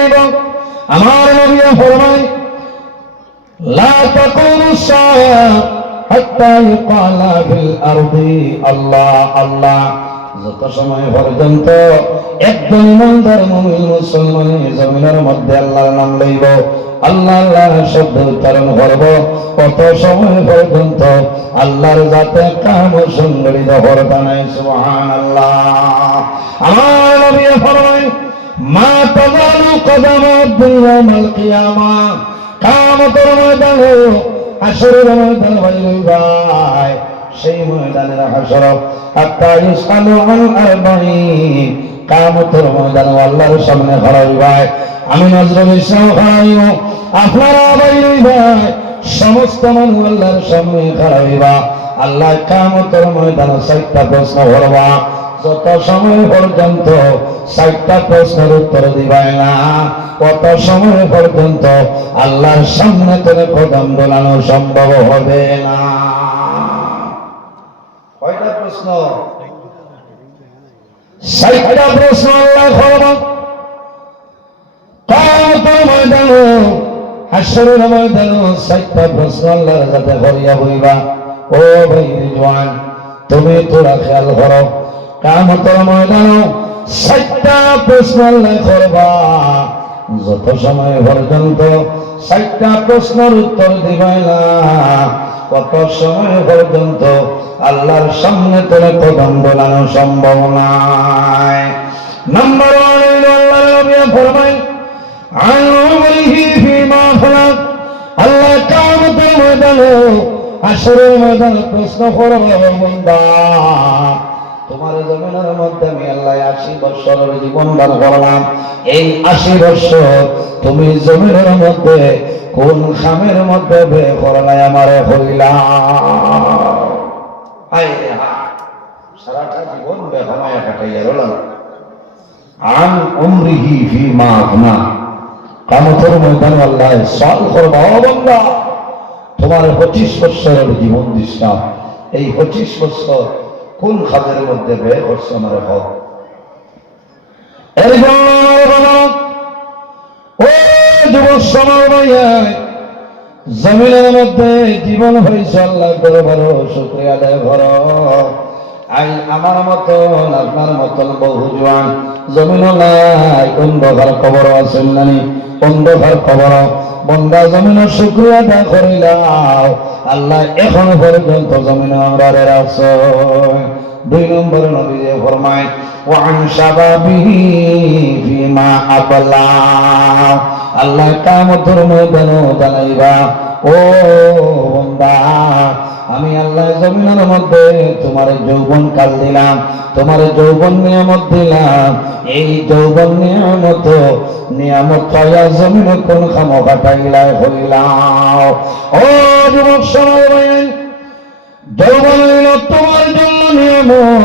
নেব। আমার নবী ফরমায় লা তাকুমুস সাআ হাত্তা ইউকালা ফিল আরদি আল্লাহ আল্লাহ। যত সময় পর্যন্ত একজন ইমানদার মুমিন মুসলমান জমিনের মধ্যে আল্লাহর নাম লইব, আল্লাহ আল্লাহ শব্দ উচ্চারণ করব, কত সময় পর্যন্ত আল্লাহর যাতে কাম সংগঠিত করতে নাই। সুবহানাল্লাহ। আমার নবী ফরমায় মা তাযালু কদামু ইয়াউমাল কিয়ামা, কিয়ামতের ময়দানে হাসরের ময়দান ভাই, সেই ময়দানের হাসর হাত্তা ইউসালু আন আরবাঈন, কিয়ামতের ময়দানে আল্লাহর সামনে হারাইবাই। আমি নজরুল ইসলাম হারাইব, আপনারা ভাই সমস্ত মানুষ আল্লাহর সামনে হারাইবা। আল্লাহ কিয়ামতের ময়দানে 4টা প্রশ্ন করবা। যত সময় পর্যন্ত 4টা প্রশ্নের উত্তর দিবাই না, কত সময় পর্যন্ত আল্লাহর সামনে তোর কদম দোলানো সম্ভব হবে না। কয়টা প্রশ্ন? 4টা প্রশ্ন আল্লাহ করবেন কিয়ামতের ময়দানে, হাসরের ময়দানে 4টা প্রশ্ন আল্লাহর কাছে করিয়া বইবা। ও ভাই রিজওয়ান, তুমি তোরা খেয়াল করো, কিয়ামতের ময়দানে 4টা প্রশ্ন আল্লাহ করবা। যত সময় পর্যন্ত 4টা প্রশ্নের উত্তর দিবাই না, কত সময় পর্যন্ত আল্লাহর সামনে তোরে কদম দোলানো সম্ভব নয়। নাম্বার 1 আল্লাহ নবী ফরমায় আন উমরিহি ফিমা খালাক, আল্লাহ কিয়ামতের ময়দানে হাসরের ময়দানে প্রশ্ন করবে, বান্দা তোমার জমিনের মধ্যে আমি আল্লাহ 80 বছরের জীবন দান করলাম, এই 80 বছর তুমি জমিনের মধ্যে কোন খামের মধ্যে বে করলাই আমারে হইলা। সারাটা জীবন বেহমায় কাটাইয়া রলাম। আন উমরিহি ফিমা আফনা, কিয়ামতের ময়দানে আল্লাহ সওয়াল করবে, ও বান্দা তোমার 25 বছরের জীবন দিছিলাম, এই 25 বছর কোন খাদের মধ্যে ব্যয় করছে আমার হক। এর জন্য ও যুবক সমাজ জমিনের মধ্যে জীবন হয়েছে আল্লাহ দরবারে শুকরিয়া আদায় করো। আমার মতন আপনার মতন বহু জোয়ান জমিন নাই, অন্ধকার খবর আছেন নানি, অন্ধকার খবর বন্দা জমিনের শুকরিয়া আদায় করিলাম, আল্লাহ এখনো পর্যন্ত জমিনে আমরা রাখছো। 2 নম্বর নবী যে ফরমায় ওয়ান শাবাবিহি ফিমা আবলা, আল্লাহ কিয়ামতের ময়দানে জানাইবা, ও বান্দা আমি আল্লাহ জমিনের মধ্যে তোমার যৌবন কাল দিলাম, তোমার যৌবন নিয়ামত দিলাম, এই যৌবন নিয়ামত পাইয়া জমিনে কোন খামো কাটাইলা হইলাও। ও যুবক সমাজ, যৌবন হইল তোমার জন্য নিয়ামত,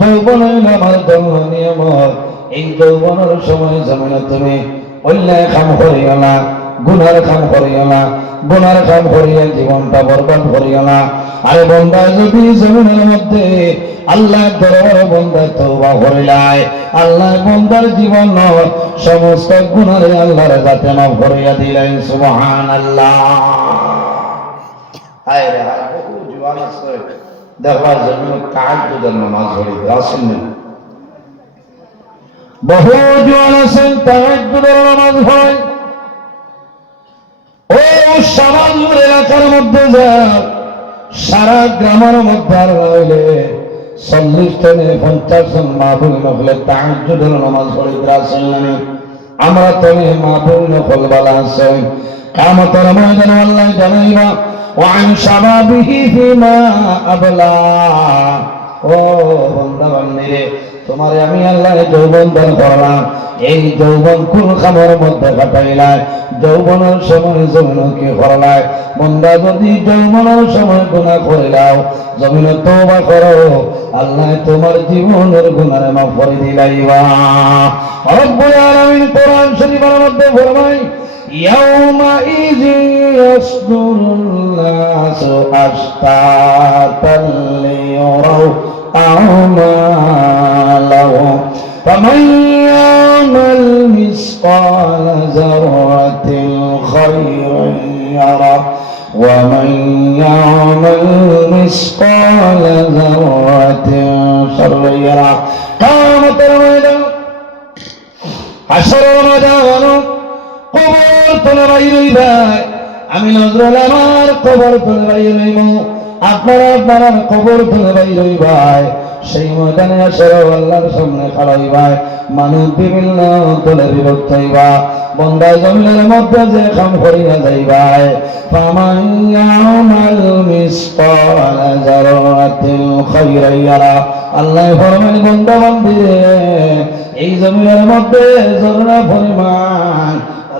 যৌবন হইল আমার জন্য নিয়ামত। এই যৌবনের সময় জমিনে তুমি অন্যায় কাম করিও না, গুনার কাম করিও না, গুনার কাম করিয়া জীবনটা বরবাদ করিও না। আরে বন্দা যদি জমিনের মধ্যে আল্লাহ দরবারে বন্দা তওবা করিলায়, আল্লাহ বন্দার জীবন সমস্ত গুনারে আল্লাহর কাছে মাফ করিয়া দিলেন। সুবহানাল্লাহ। হায় রে হায়, বহু জওয়ান আছে দেখবার জন্য তাহাজ্জুদের নামাজ পড়ি আসেন, বহু জওয়ান আছেন তাহাজ্জুদের নামাজ পড়েন। ও সমাজপুর এলাকার মধ্যে যাও, সারা গ্রামের মধ্যে আর রইলে 40 থেকে 50 জন মা বোন হলে তাহাজ্জুদের নামাজ পড়িতে আসেন না। আমরা তুমি মা বোন নকল বালা আছে, কিয়ামতের ময়দানে আল্লাহ জানাইবা ওয়ান শাবাবিহি ফিমা আবলা, ও বান্দা বান্দিরে তোমারে আমি আল্লাহ যৌবন দান করলাম, এই যৌবন কোন খামের মধ্যে কাটাইলাই, যৌবনের সময় জমিন কি করলাই। বন্দা যদি যৌবনের সময় গুনাহ করিলাও, জমিনে তওবা করো, আল্লাহ তোমার জীবনের গুনাহ মাফ করে দিলাইবা। রব্বুল আলামিন কোরআন শরীফের মধ্যে ফরমায় ইয়াউমাইযি ইয়াসদুরুন নাসু আশতাতান লিয়ারাউ أعمالهم فمن يعمل مثقال ذرة خيرا يره ومن يعمل مثقال ذرة شرا يره কিয়ামতের ময়দান হাসরের ময়দান কবর তোলা বাইরে আমি নজরুল আমার কবর তোলা বাইরে আপনারা কবর তোলা বাইরে ভাই সেই ময়দানে আসলে আল্লাহর সামনে খাড়াইবাই মানুষ বিভিন্ন দলে বিভক্ত হইবা বন্দা জমিনের মধ্যে যে কাম করিয়া যাইবাই ফামান ইয়ামাল মিসকাল যারাতিন খায়রান ইয়ারা আল্লাহ ফরমান বন্দা বান্দিরে এই জমিনের মধ্যে জরনা পরিমাণ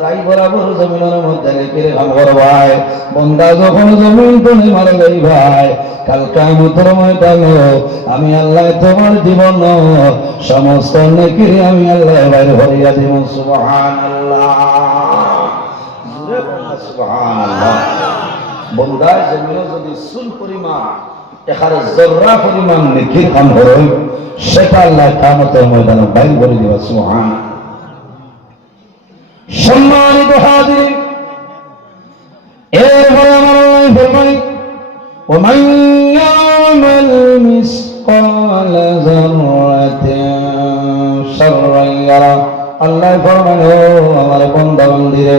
রাই বরাবর জমিনের মধ্যে রেখে কাম করবাই বন্দা যখন জমিন তুমি মারা যাইবাই কাল কিয়ামতের ময়দানে আমি আল্লাহ তোমার জীবন সমস্ত নেকি আমি আল্লাহ বাইর হইয়া দিব সুবহানাল্লাহ জোরে বলুন সুবহানাল্লাহ বন্দা জমিন যদি সুল পরিমাণ এখানে জররা পরিমাণ নেকির কাম করে সেটা আল্লাহ কিয়ামতের ময়দানে বাইর করে দিব সুবহানাল্লাহ সম্মানিত হাজির এরপরে আমার আল্লাহ ফরমায় ومن يعمل مثقال ذرة شرا يره আল্লাহ ফরমান ও আমার বান্দা বান্দিরে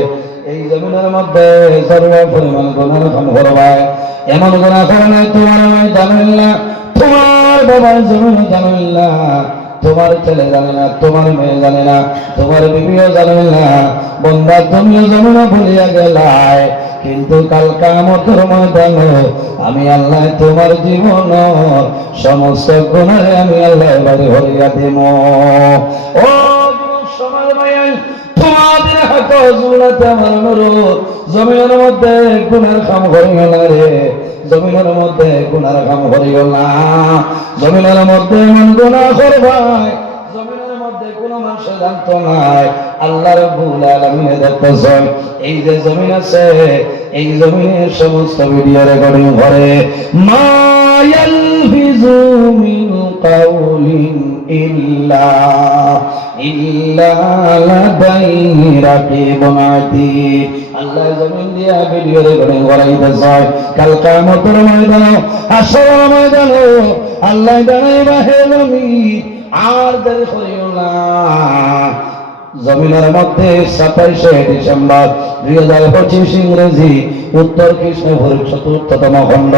এই জমিনের মধ্যে সর্ব পরিমাণ গুনাহ কাম করবাই এমন গুনাহ করলে তোমার আমি জানেন না তোমার বাবা জমিন জানেন না তোমার ছেলে জানে না তোমার মেয়ে জানে না তোমার বিবিও জানে না বন্দা তুমিও জমিনে ভুলিয়া গেলাই কিন্তু কাল কিয়ামতের ময়দানে আমি আল্লাহ তোমার জীবন সমস্ত গুনাহে আমি আল্লাহ বাড়ি হইয়া দেব ও যুবক সমাজ ভাই তোমাদের হাতে জুড়াতে আমার অনুরোধ জমিনের মধ্যে গুনার কাম করিও না রে জমিনের মধ্যে গুনার কাম করিও না জমিনের মধ্যে এমন গুনাহ করবাই জমিনের মধ্যে কোনো মানুষ জানতো নাই আল্লাহ রাব্বুল আলামিন দেখতেছেন এই যে জমিন আছে এই জমিনের সমস্ত ভিডিও রেকর্ডিং করে মা ইয়ালফিজু মিন কাউলিন ইল্লা লাদাইহি রাকিবুন আতীদ আল্লাহ জমিন দিয়া ভিডিও রেকর্ডিং করাইতেছে কাল কিয়ামতের ময়দানে হাসরের ময়দানে আল্লাহ জানাইবা হে নবী আর দেরি করিও না জমিনের মধ্যে 27 ডিসেম্বর 2025 ইংরেজি উত্তর কৃষ্ণপুর ৪তম খণ্ড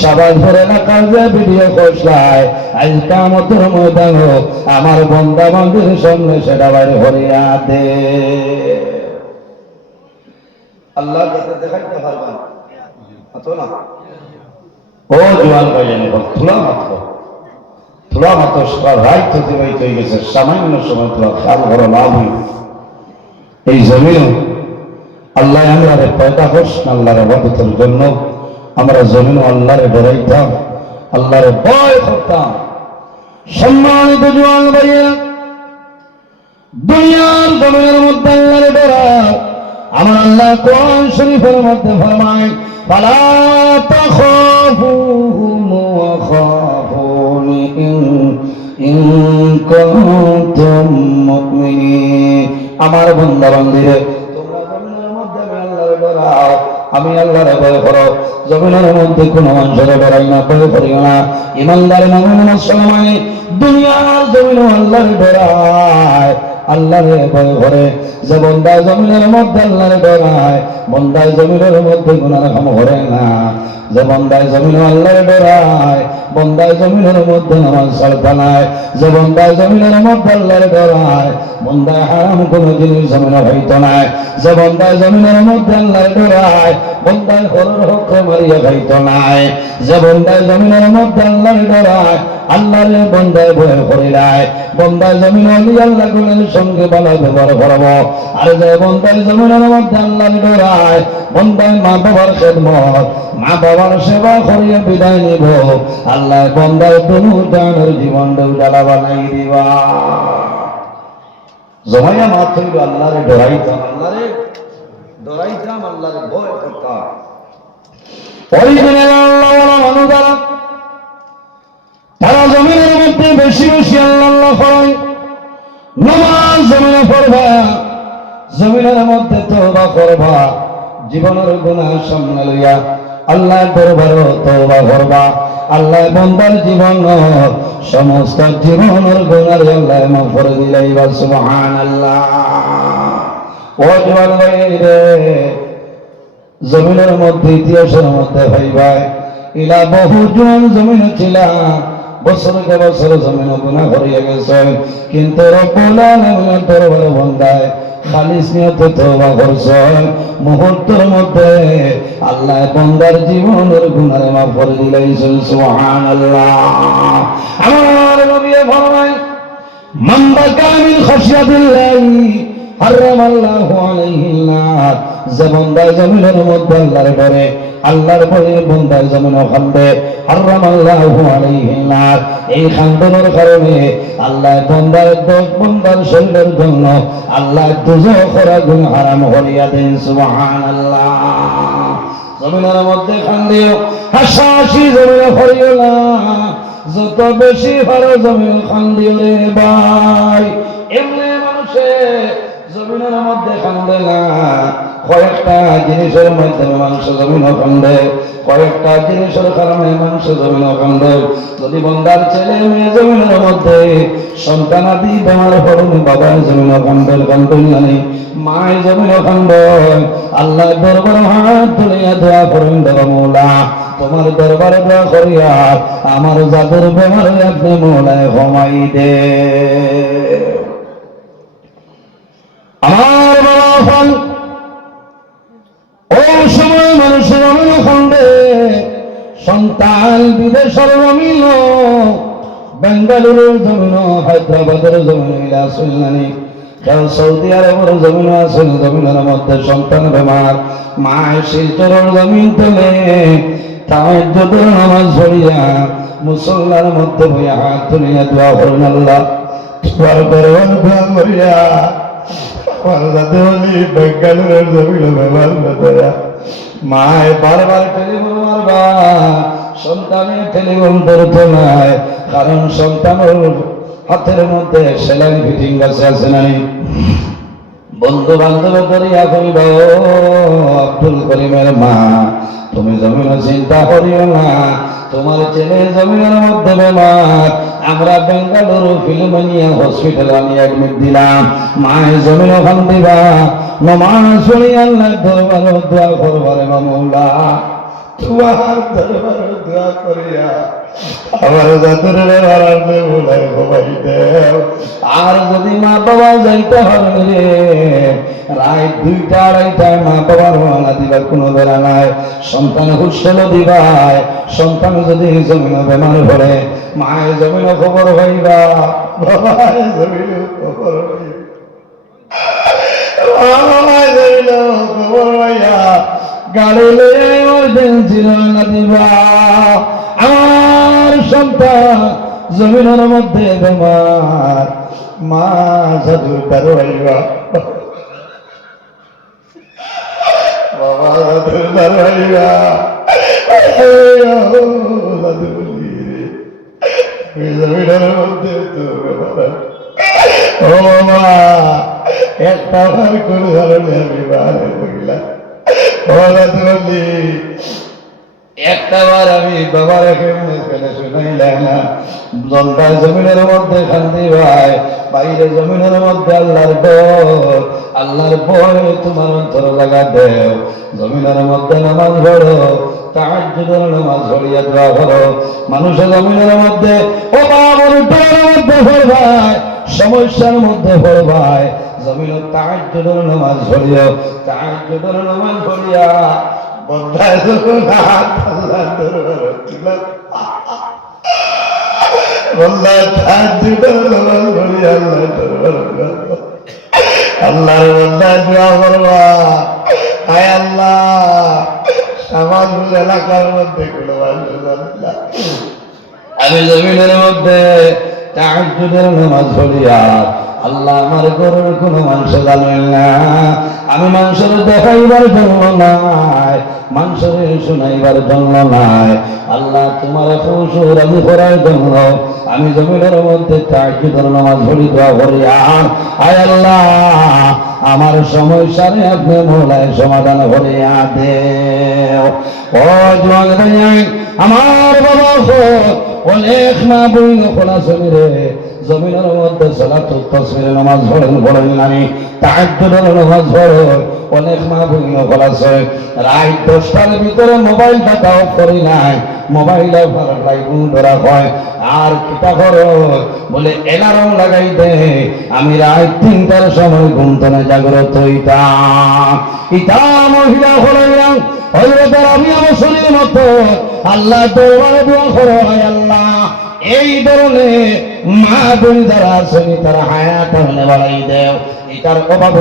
সাবাজপুর এলাকার যে ভিডিও করছায় আজ কিয়ামতের ময়দানে আমার বান্দা বান্দির সামনে সেটা বাইরে হরিয়া দে আল্লাহ যাতে দেখাইতে পারবেন আতো না ও জওয়ান ভাইয়ের তুলা মাত্র রাইত অতিবাহিত হয়ে গেছে সামান্য সময় তোলা খেয়াল করো লাভ এই জমিন আল্লাহ আমরা পয়দা করছেন আল্লাহর ইবাদতের জন্য আমরা জমিন আল্লাহরে ডরাইতাম আল্লাহরে ভয় করতাম সম্মানিত জওয়ান ভাইয়েরা দুনিয়ার জমিনের মধ্যে আল্লাহরে ডরাও আমার আল্লাহ কোরআন শরীফের মধ্যে ফরমায় ফালা তাখাফুহুম ওয়া খাফুনি ইন কুনতুম মুমিনিন আমার বান্দা বান্দিরে তোমরা জমিনের মধ্যে আল্লাহরে ডরাও আমি আল্লাহরে ভয় করো জমিনের মধ্যে কোনো মানুষের ডরাই না ভয় করিও না ঈমানদার মুমিন মুসলমান দুনিয়ার জমিনে আল্লাহরে ডরায় আল্লাহরে ভয় করে যে বান্দা জমিনের মধ্যে আল্লাহরে ডরায় বান্দা জমিনের মধ্যে গুনাহ কাম করে না যে বান্দা জমিনে আল্লাহরে ডরায় বান্দা জমিনের মধ্যে নামাজ ছাড়তে নাই যে বান্দা জমিনের মধ্যে আল্লাহরে ডরায় বান্দা হারাম কোনো জিনিস জমিনে হইতো না যে বান্দা জমিনের মধ্যে আল্লাহরে ডরায় বান্দা হরর হক মারিয়া খাইতো নাই যে বান্দা জমিনের মধ্যে আল্লাহরে ডরায় আল্লাহরে বান্দায় ভয় করিলাই বান্দা জমিন আলি আল্লাহ গুণের সঙ্গে ভালো ব্যবহার করবো আর যে বান্দায় জমিনের মধ্যে আল্লাহরে ডরায় বান্দায় মা বাবার খেদমত মা বাবার সেবা করিয়া বিদায় নিব আল্লাহ বান্দায় দুনিয়ার জীবন উজালা বানাই দিবা জমাইয়া মাত হইল আল্লাহরে ডরাইতাম আল্লাহরে ভয় করতাম অরিজিনাল আল্লাহওয়ালা মানুষ তারা জমিনের মধ্যে বেশি বেশি আল্লাহ করে নামাজ জমিনে পড়বা, জমিনের মধ্যে তওবা করবা, জীবনের গুনাহ সামনে লইয়া আল্লাহ দরবারে তওবা করবা। আল্লাহ বান্দার জীবন সমস্ত জীবনের গুনাহ আল্লাহ মাফ করে দিলাইবা। সুবহানাল্লাহ। ও জওয়ান ভাইরে, জমিনের মধ্যে ইতিহাসের মধ্যে ভাইবাই ইলা বহু জন জমিন ছিল, বছরকে বছর জমিন গুনাহ করিয়া গেছে, কিন্তু রব্বুল আলামিনের দরবারে বান্দায় খালিস নিয়তে তওবা করছে, মুহূর্তের মধ্যে আল্লাহ বান্দার জীবনের গুনাহ মাফ করে দিলেন। সুবহানাল্লাহ। আমার নবী ফরমায়, মান বাকা মিন খাশিয়াতিল্লাহি হারামাল্লাহু আলাইহিন নার। যে বান্দা জমিনের মধ্যে আল্লাহর ডরে, আল্লাহর ভয়ে বান্দা জমিনে খান্দে, হারামাল্লাহু আলাইহিন নার। এই খান্দনের কারণে আল্লাহ বান্দার শরীরের জন্য আল্লাহ দুজখের আগুন হারাম করিয়া দেন। সুবহানাল্লাহ। জমিনের মধ্যে খান্দিও, হাসাহাসি জমিনে করিও না, যত বেশি পারো জমিন খান্দিও রে ভাই। এমনি মানুষে জমিনের মধ্যে খান্দে না, কয়েকটা জিনিসের মাধ্যমে মানুষ জমিন খান্দে, কয়েকটা জিনিসের কারণে মানুষ জমিন খান্দে। যদি বন্দার ছেলে মেয়ে জমিনের মধ্যে সন্তানাদি বেমার পড়ুন, বাবা জমিন খান্দের কান্দন জানি, মায় জমিন খান্দ, আল্লাহ দরবার হাত তুলিয়া দোয়া করেন, ধর মৌলা তোমার দরবারে দোয়া করিয়া আমার যাদের বেমার আপনি মৌলায় ক্ষমাই দে। আমার বাবা ওই সময় মানুষের অমিল খন্ডে সন্তান বিদেশের অমিল, বেঙ্গালুরুর জমিন, হায়দ্রাবাদের জমিন, আসলানি সৌদি আরবের জমিন আসল, জমিনের মধ্যে সন্তান বেমার, মা শিলচরের জমিন তোলে তাহাজ্জুদের নামাজ পড়িয়া মুসল্লার মধ্যে বইয়া হাত তুলিয়া দোয়া করেন, আল্লাহ তোমার দরবার দোয়া করিয়া বেঙ্গালুরের জমিন বেমার বেদরা। মায় বারবার টেলিফোন মারবা, সন্তানের টেলিফোন ধরতে নাই, কারণ সন্তানের হাতের মধ্যে সেলাই ফিটিং আছে নাই। বন্ধু বান্ধব করিয়া করিব, আব্দুল করিমের মা তুমি জমিন চিন্তা করিও না, তোমার ছেলে জমিনের মধ্যে বেমার, আমরা বেঙ্গালুরু ফিল্মনিয়া হসপিটালে আমি অ্যাডমিট দিলাম, মায়ের জমিন ওখান দিবা, নমাজ পড়ি আল্লাহ দরবারে দোয়া করবারে মামলা, তোমার দরবারে দোয়া করিয়া আমার যাদের বেমার বলাই ভবাই দেও। আর যদি মা বাবা যাইতে হবে রে, রাত 2টা 2:30টায় মা বাবার মালা দিবার কোনো বেলা নাই, সন্তান হুসল দিবাই, সন্তান যদি জমিন বেমার ভরে মায়ের জমিন খবর হইবা, বাবার জমিন খবর খবর হইয়া গাড়ি লইয়া ইমার্জেন্সি রওনা দিবা। আমার সন্তান জমিনের মধ্যে বেমার, মা জাদুর দ্বারে হইবা, বাবা জাদুর দ্বারে হইবা, জমিনের মধ্যে তো বেমার, ও বাবা একটা বার করে ধরনে আমি বাহারে বললাম, একটা বার আমি বাবার ফেলে শুনাইলাম না, জনতার জমিনের মধ্যে খান্দি ভাই, বাইরে জমিনের মধ্যে আল্লাহর ডর, আল্লাহর ভয় তোমার অন্তর লাগা দেও, জমিনের মধ্যে নামাজ পড়ো, তাহাজ্জুদের নামাজ পড়িয়া দোয়া করো। মানুষের জমিনের মধ্যে ও বাবার ডরের মধ্যে পড়বাই, সমস্যার মধ্যে পড়বাই, জমিনের তাহাজ্জুদের নামাজ পড়িও, তাহাজ্জুদের নামাজ পড়িয়া বন্ধায় যখন হাত আল্লাহর দরবারে তুললাম, বন্ধায় তাহাজ্জুদের নামাজ পড়িয়া আল্লাহর দরবারে আল্লাহর বন্ধায় দোয়া করবা, হায় আল্লাহ সমাজুল এলাকার মধ্যে কোনো আমি জমিনের মধ্যে তাহাজ্জুদের নামাজ পড়িয়া আল্লাহ আমার গরুর কোনো মাংস জানেন না, আমি মানুষের দেখাইবার জন্য নাই, মানুষের শোনাইবার জন্য নাই, আল্লাহ তোমার পশু রাজি করার জন্য আমি জমিনের মধ্যে তাহাজ্জুদের নামাজ পড়ি, দোয়া করি। আয় আল্লাহ আমার সমস্যারে আপনি মৌলায় সমাধান করিয়া দেও। ও জোয়ান ভাই, আমার বাবা অনেক মা বইন খোলা জমিরে জমিনের মধ্যে সালাতুত তাসবিহ নামাজ পড়েন আমি তাহাজ্জুদের নামাজ পড়েন, অনেক মা বইন খোলা আছে রাত 10টার ভিতরে মোবাইলটা দাও করি নাই, মোবাইলে ভাড়াটাই ধরা হয় আর কিতা করো বলে এলার্ম লাগাই দে, আমি রাত 3টার সময় ঘুম থেকে জাগ্রত হইতাম। ইতা মহিলা হলাম হযরত রাবিয়া বসরির মতো আল্লাহ দরবারে দোয়া করো, হয় আল্লাহ এই ধরনের মা বোন যারা আছেন তারা হায়াত বাড়াই দেও, এটার অভাব